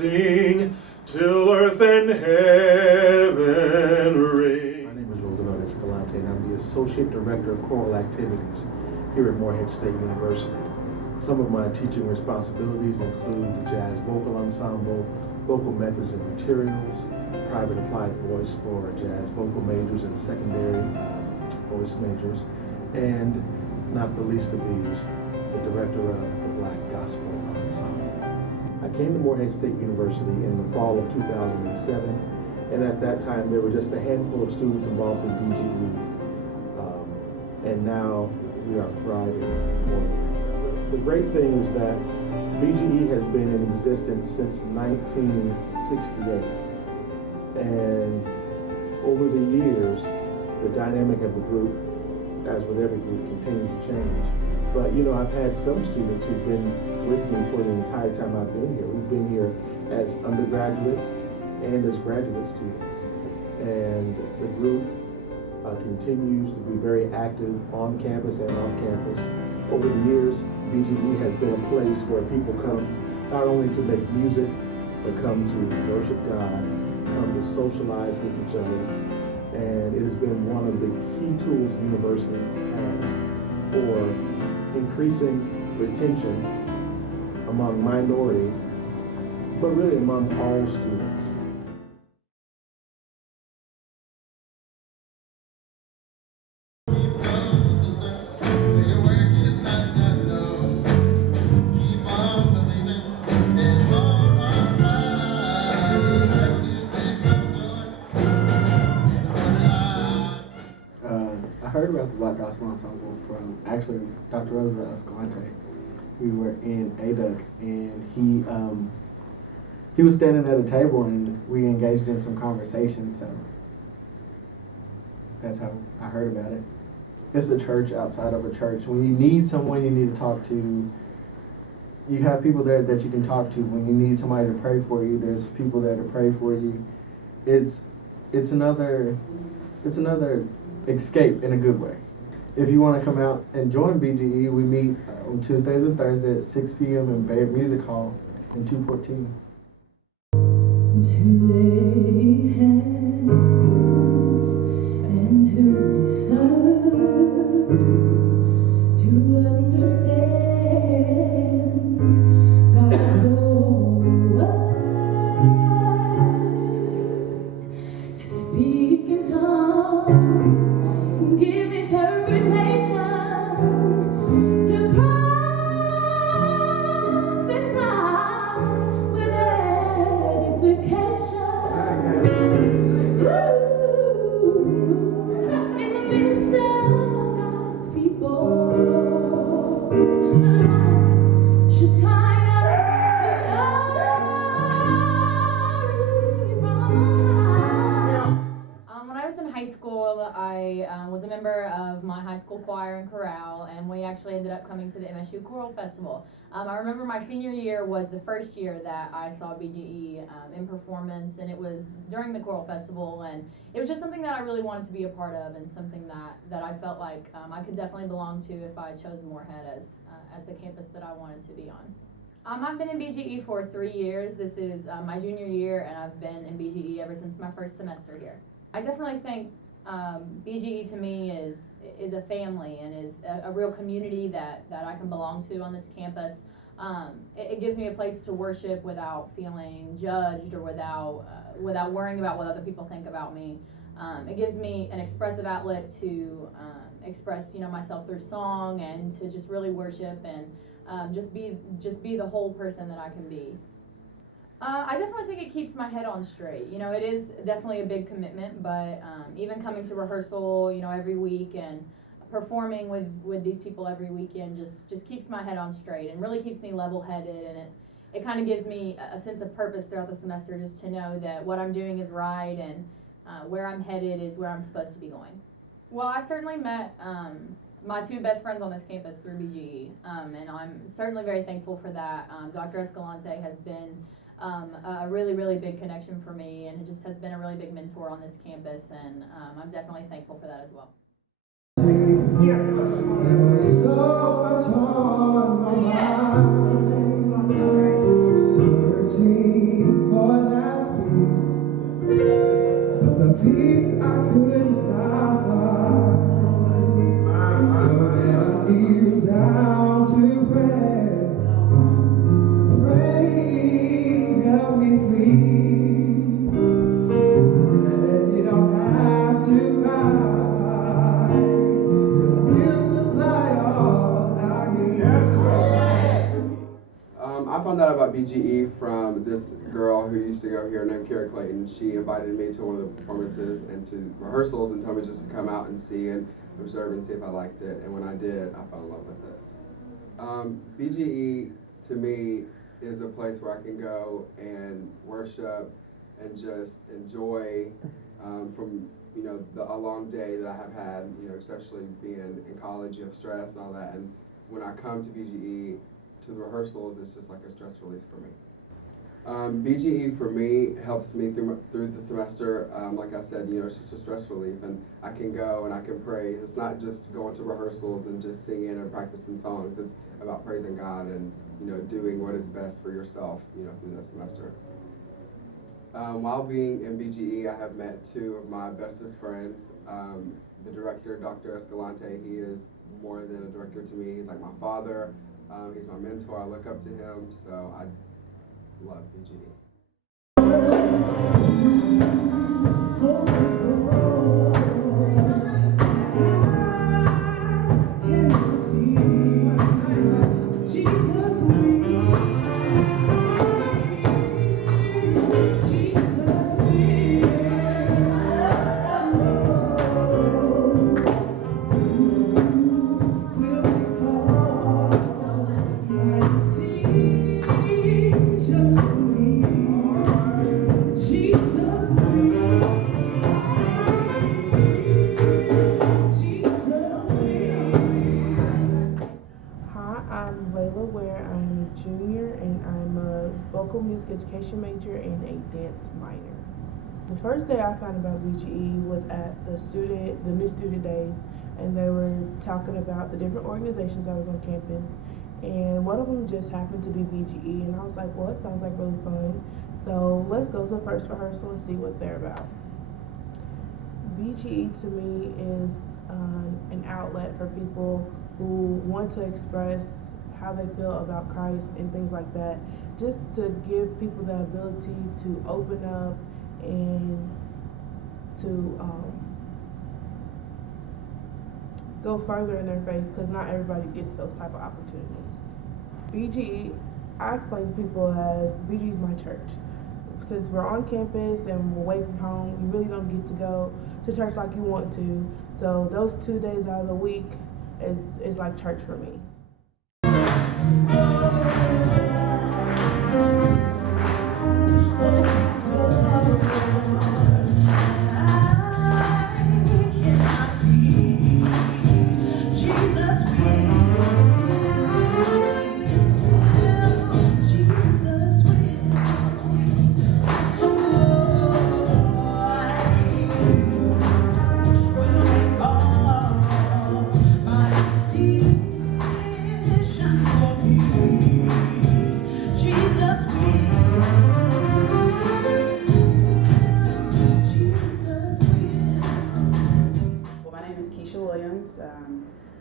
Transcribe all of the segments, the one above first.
sing till earth and heaven ring. My name is Roosevelt Escalante, and I'm the Associate Director of Choral Activities here at Morehead State University. Some of my teaching responsibilities include the Jazz Vocal Ensemble, vocal methods and materials, private applied voice for jazz vocal majors and secondary voice majors, and not the least of these, the director of the Black Gospel Ensemble. I came to Morehead State University in the fall of 2007, and at that time there were just a handful of students involved in BGE, and now we are thriving more than ever. The great thing is that BGE has been in existence since 1968, and over the years, the dynamic of the group, as with every group, continues to change. But you know, I've had some students who've been with me for the entire time I've been here, who've been here as undergraduates and as graduate students. And the group continues to be very active on campus and off campus. Over the years, BGE has been a place where people come not only to make music, but come to worship God, come to socialize with each other. And it has been one of the key tools the university has for increasing retention among minority, but really among all students. I heard about the Black Gospel Ensemble from actually Dr. Roosevelt Escalante. We were in ADUC, and he was standing at a table, and we engaged in some conversation. So that's how I heard about it. It's a church outside of a church. When you need someone you need to talk to, you have people there that you can talk to. When you need somebody to pray for you, there's people there to pray for you. It's another escape in a good way. If you want to come out and join BGE, we meet on Tuesdays and Thursdays at 6 p.m. in Bay Music Hall in 214. To lay hands and to discern, to understand God's holy word, to speak in tongues and give interpretation, to prophesy with edification, to in the midst of God's people, like Shekinah glory from on high. When I was in high school, I was a member of my high school choir and chorale, and we actually ended up coming to the MSU Choral Festival. I remember my senior year was the first year that I saw BGE in performance, and it was during the Choral Festival, and it was just something that I really wanted to be a part of, and something that I felt like I could definitely belong to if I chose Morehead as the campus that I wanted to be on. I've been in BGE for 3 years. This is my junior year, and I've been in BGE ever since my first semester here. I definitely think BGE to me is a family and is a real community that I can belong to on this campus. It gives me a place to worship without feeling judged or without worrying about what other people think about me. It gives me an expressive outlet to express myself through song and to just really worship and just be the whole person that I can be. I definitely think it keeps my head on straight. It is definitely a big commitment, but even coming to rehearsal, every week and performing with these people every weekend just keeps my head on straight and really keeps me level-headed, and it kind of gives me a sense of purpose throughout the semester, just to know that what I'm doing is right and where I'm headed is where I'm supposed to be going. Well, I've certainly met my two best friends on this campus through BGE, and I'm certainly very thankful for that. Dr. Escalante has been a really, really big connection for me, and it just has been a really big mentor on this campus, and I'm definitely thankful for that as well. Yes. So much on my mind, searching peace I could not find. So then I kneeled down to pray. Pray, help me please. He said you don't have to cry, 'cause he'll supply all I need. I found out about BGE from this girl who used to go here named Kara Clayton. She invited me to one of the performances and to rehearsals and told me just to come out and see and observe and see if I liked it. And when I did, I fell in love with it. BGE to me is a place where I can go and worship and just enjoy from a long day that I have had. Especially being in college, you have stress and all that. And when I come to BGE, to the rehearsals, it's just like a stress release for me. BGE for me helps me through the semester. Like I said, it's just a stress relief, and I can go and I can praise. It's not just going to rehearsals and just singing and practicing songs. It's about praising God and doing what is best for yourself. Through the semester. While being in BGE, I have met two of my bestest friends. The director, Dr. Escalante, he is more than a director to me. He's like my father. He's my mentor. I look up to him, so I love BGE. Vocal music education major and a dance minor. The first day I found about BGE was at the new student days, and they were talking about the different organizations that was on campus, and one of them just happened to be BGE, and I was like, well, it sounds like really fun, so let's go to the first rehearsal and see what they're about. BGE to me is an outlet for people who want to express how they feel about Christ and things like that, just to give people the ability to open up and to go further in their faith, because not everybody gets those type of opportunities. BGE, I explain to people as BGE is my church. Since we're on campus and we're away from home, you really don't get to go to church like you want to. So those 2 days out of the week is like church for me.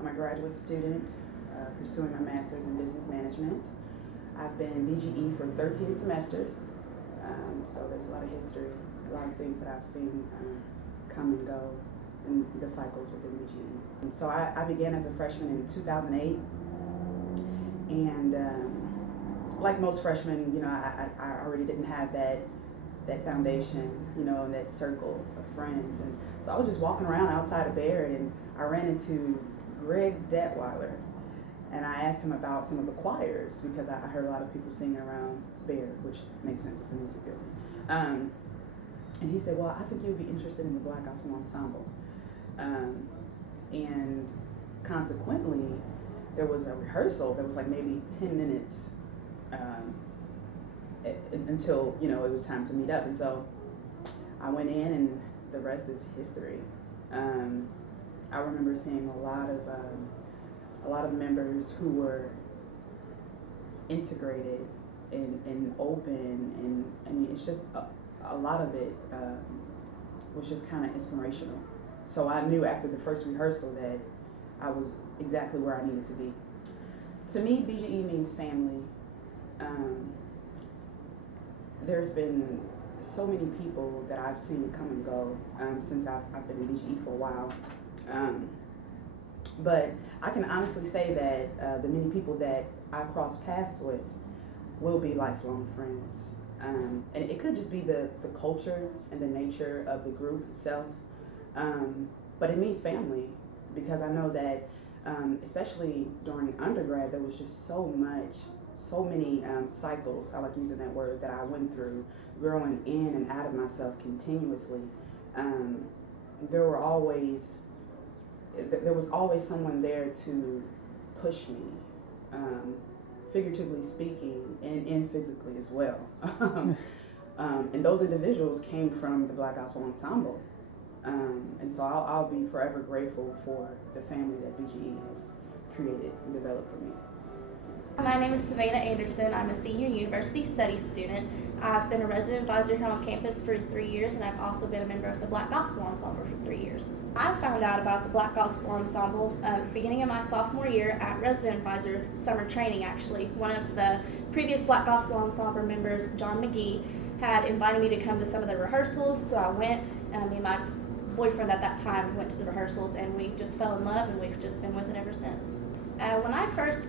I'm a graduate student pursuing a master's in business management. I've been in BGE for 13 semesters, so there's a lot of history, a lot of things that I've seen come and go in the cycles within BGE. So I began as a freshman in 2008, and like most freshmen, I already didn't have that foundation, and that circle of friends. And so I was just walking around outside of Baird, and I ran into Greg Detweiler, and I asked him about some of the choirs, because I heard a lot of people singing around Baird, which makes sense, it's a music building. And he said, well, I think you'd be interested in the Black Gospel Ensemble. And consequently, there was a rehearsal that was like maybe 10 minutes until it was time to meet up. And so I went in, and the rest is history. I remember seeing a lot of members who were integrated and open, and I mean, it's just a lot of it was just kind of inspirational. So I knew after the first rehearsal that I was exactly where I needed to be. To me, BGE means family. There's been so many people that I've seen come and go since I've been in BGE for a while. But I can honestly say that the many people that I cross paths with will be lifelong friends. And it could just be the culture and the nature of the group itself. But it means family, because I know that especially during undergrad, there was just so many cycles, I like using that word, that I went through, growing in and out of myself continuously. There was always someone there to push me, figuratively speaking, and physically as well. And those individuals came from the Black Gospel Ensemble. And so I'll be forever grateful for the family that BGE has created and developed for me. My name is Savannah Anderson. I'm a senior university studies student. I've been a resident advisor here on campus for 3 years, and I've also been a member of the Black Gospel Ensemble for 3 years. I found out about the Black Gospel Ensemble beginning of my sophomore year at resident advisor summer training, actually. One of the previous Black Gospel Ensemble members, John McGee, had invited me to come to some of the rehearsals, so I went. Me and my boyfriend at that time went to the rehearsals, and we just fell in love, and we've just been with it ever since. When I first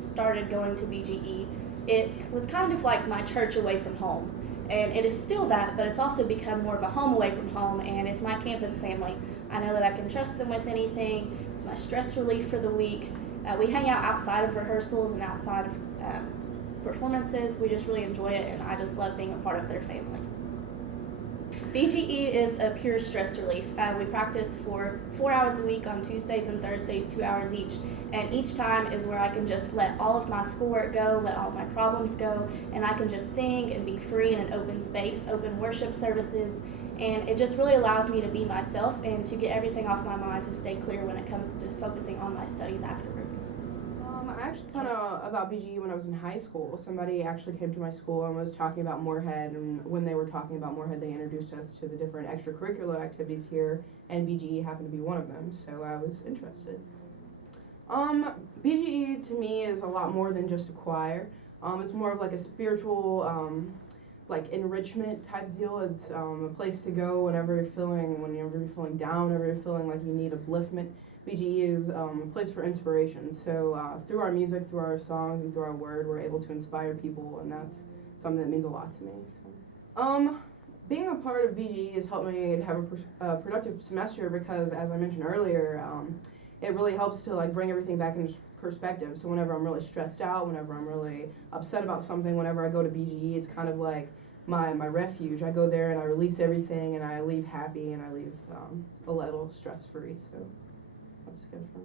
started going to BGE, it was kind of like my church away from home. And it is still that, but it's also become more of a home away from home, and it's my campus family. I know that I can trust them with anything. It's my stress relief for the week. We hang out outside of rehearsals and outside of performances. We just really enjoy it, and I just love being a part of their family. BGE is a pure stress relief. We practice for 4 hours a week on Tuesdays and Thursdays, 2 hours each. And each time is where I can just let all of my schoolwork go, let all of my problems go, and I can just sing and be free in an open space, open worship services. And it just really allows me to be myself and to get everything off my mind, to stay clear when it comes to focusing on my studies afterwards. I actually found out about BGE when I was in high school. Somebody actually came to my school and was talking about Morehead, and when they were talking about Morehead, they introduced us to the different extracurricular activities here, and BGE happened to be one of them, so I was interested. BGE to me is a lot more than just a choir. It's more of like a spiritual, like enrichment type deal. It's a place to go whenever you're feeling down, whenever you're feeling like you need upliftment. BGE is a place for inspiration. So through our music, through our songs, and through our word, we're able to inspire people, and that's something that means a lot to me. So. Being a part of BGE has helped me to have a productive semester, because, as I mentioned earlier, it really helps to like bring everything back into perspective. So whenever I'm really stressed out, whenever I'm really upset about something, whenever I go to BGE, it's kind of like my refuge. I go there and I release everything, and I leave happy, and I leave a little stress-free. So that's good for me.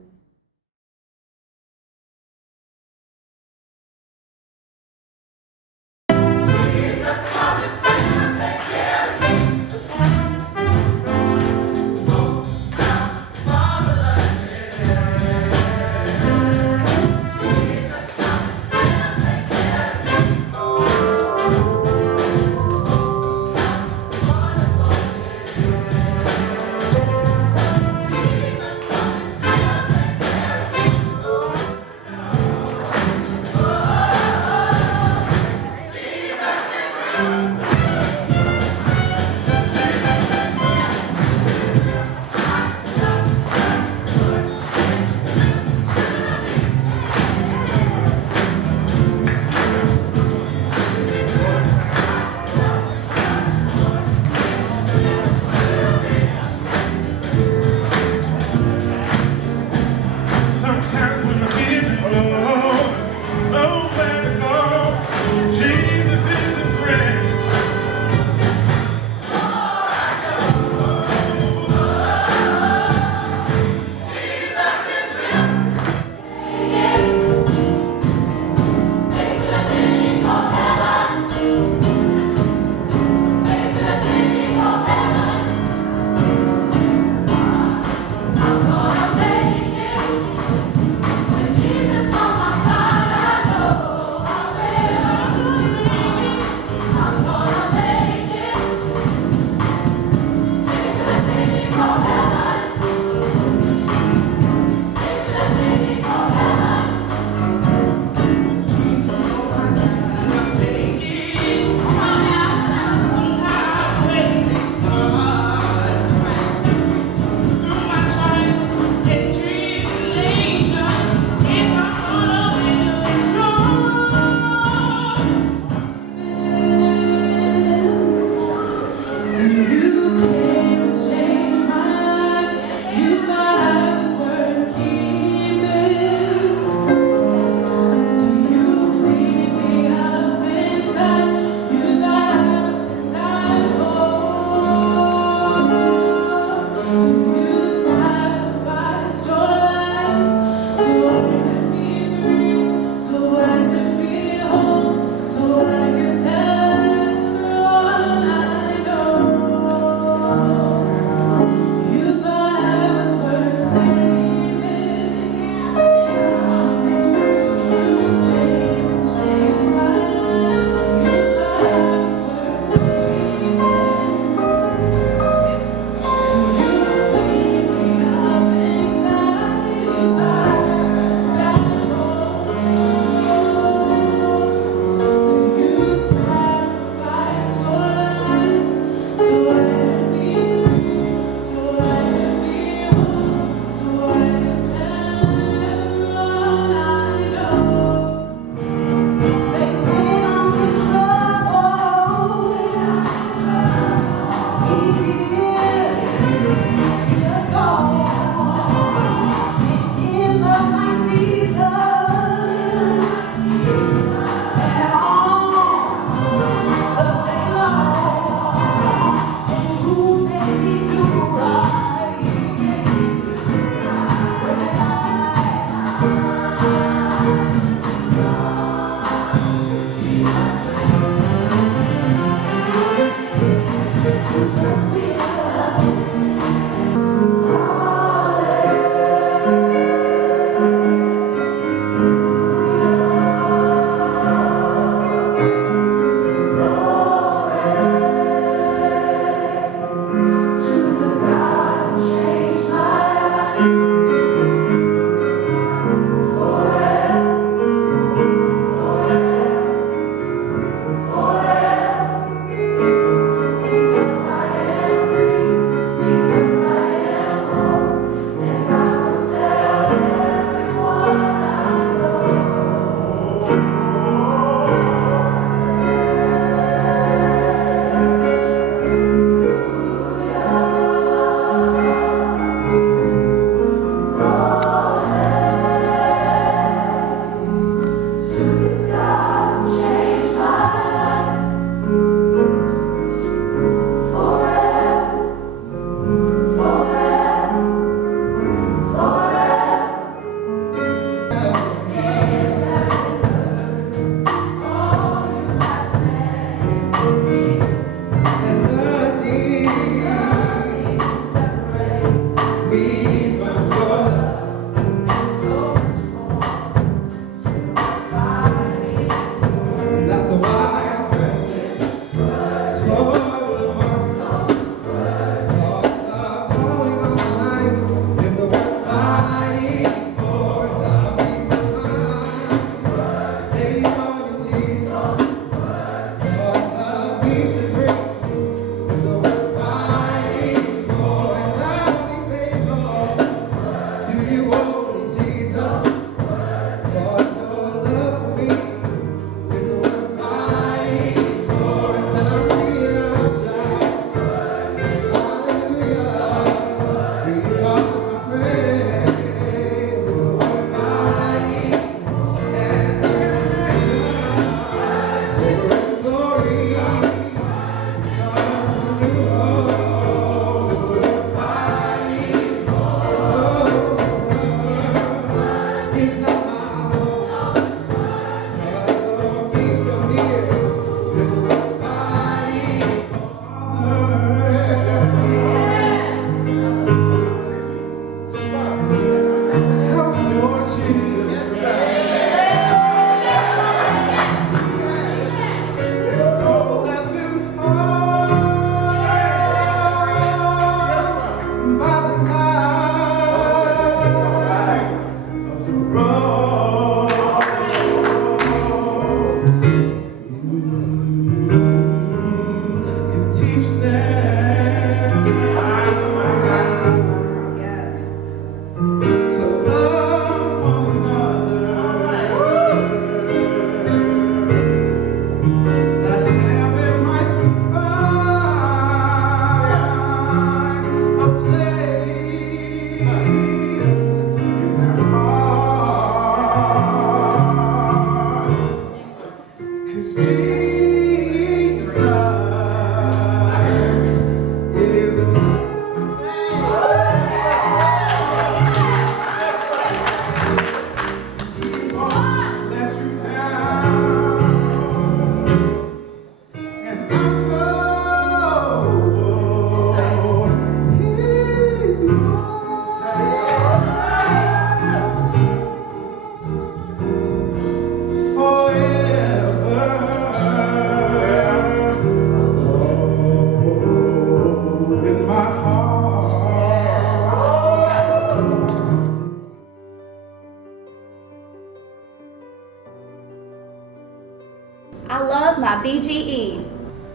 I love my BGE.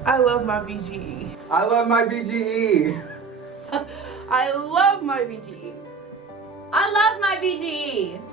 I love my BGE. I love my BGE. I love my BGE. I love my BGE.